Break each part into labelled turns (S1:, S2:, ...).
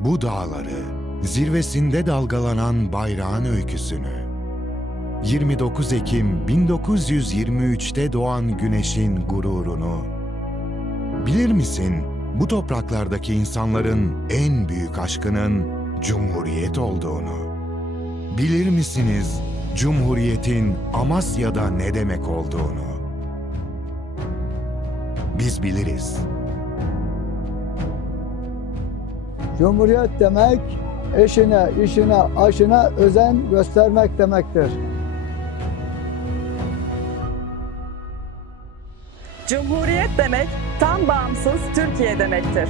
S1: bu dağları, zirvesinde dalgalanan bayrağın öyküsünü, 29 Ekim 1923'te doğan güneşin gururunu, bilir misin bu topraklardaki insanların en büyük aşkının Cumhuriyet olduğunu? Bilir misiniz Cumhuriyet'in Amasya'da ne demek olduğunu? Biz biliriz.
S2: Cumhuriyet demek eşine, işine, aşına özen göstermek demektir.
S3: Cumhuriyet demek tam bağımsız Türkiye demektir.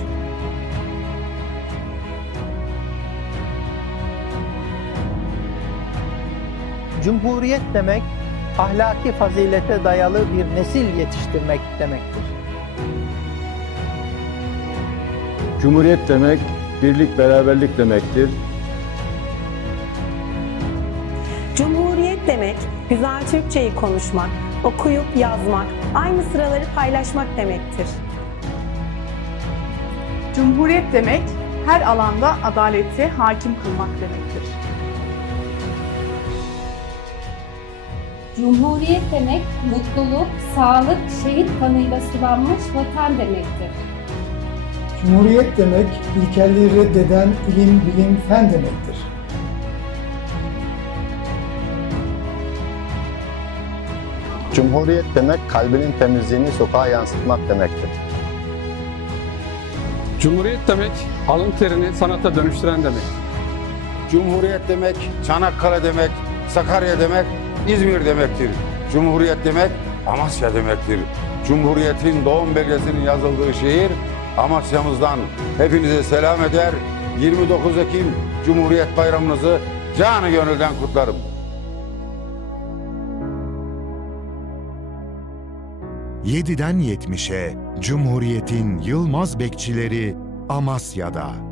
S4: Cumhuriyet demek ahlaki fazilete dayalı bir nesil yetiştirmek demektir.
S5: Cumhuriyet demek birlik beraberlik demektir.
S6: Cumhuriyet demek güzel Türkçeyi konuşmak, okuyup yazmak, aynı sıraları paylaşmak demektir.
S7: Cumhuriyet demek her alanda adaleti hakim kılmak demektir.
S8: Cumhuriyet demek mutluluk, sağlık, şehit kanıyla sulanmış vatan demektir.
S9: Cumhuriyet demek ilkelliği reddeden ilim, bilim, fen demektir.
S10: Cumhuriyet demek kalbinin temizliğini sokağa yansıtmak demektir.
S11: Cumhuriyet demek alın terini sanata dönüştüren demek.
S12: Cumhuriyet demek Çanakkale demek, Sakarya demek, İzmir demektir. Cumhuriyet demek Amasya demektir. Cumhuriyetin doğum belgesinin yazıldığı şehir Amasya'mızdan hepinize selam eder. 29 Ekim Cumhuriyet Bayramınızı canı gönülden kutlarım.
S1: Yediden 70'e Cumhuriyet'in Yılmaz bekçileri Amasya'da.